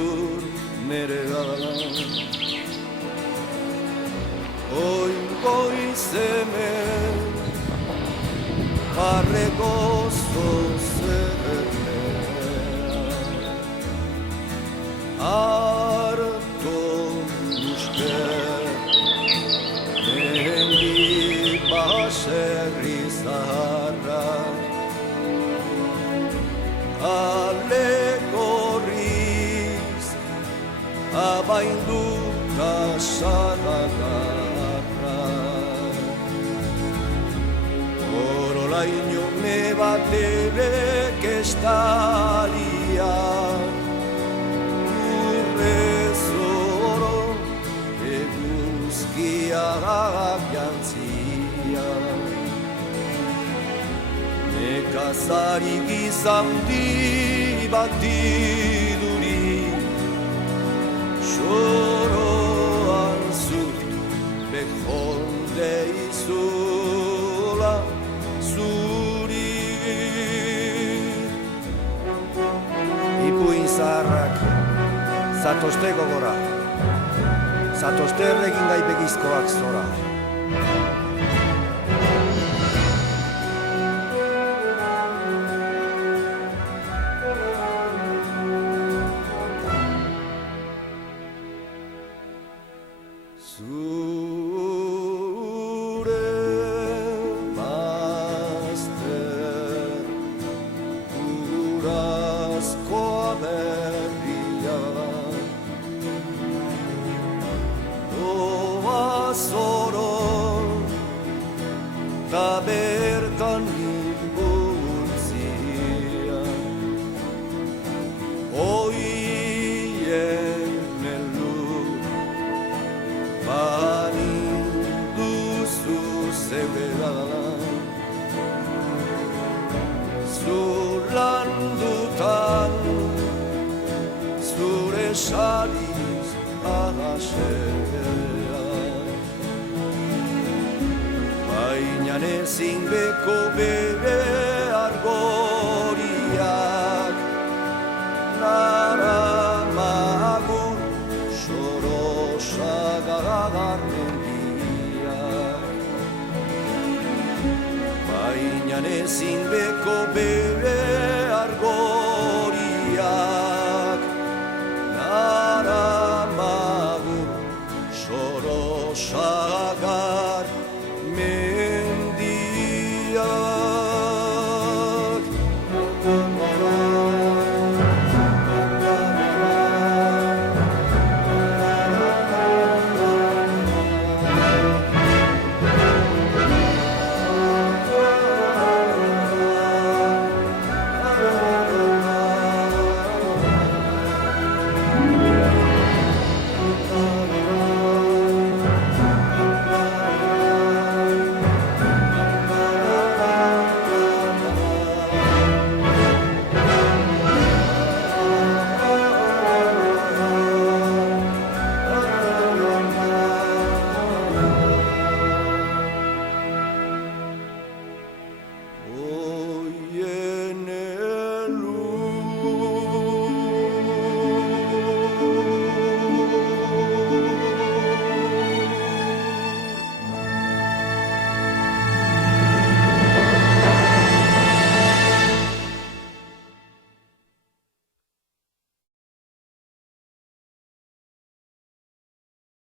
beldur nerea. Oi goiz hemen barreko zozerrea. Arto uste mendi baserri zaharra. Ale gorriz abainduta zaragarra. Orolaino me batebek estalia urrezoro eguzkiak jantzia. Nekazari gizandi bati duri soroan zut beholde izula zuri. Ipuin zaharrak zatozte gogora, zatozte erregin gai begizkoak zora. Zure bazter urazkoa berria doa zoro ta bertan nibultzia. Oien elur zebera zulandutan zure sariz agasea. Baina ezin beko bere argoriak naramagun sorosagarren. Baina ezin beko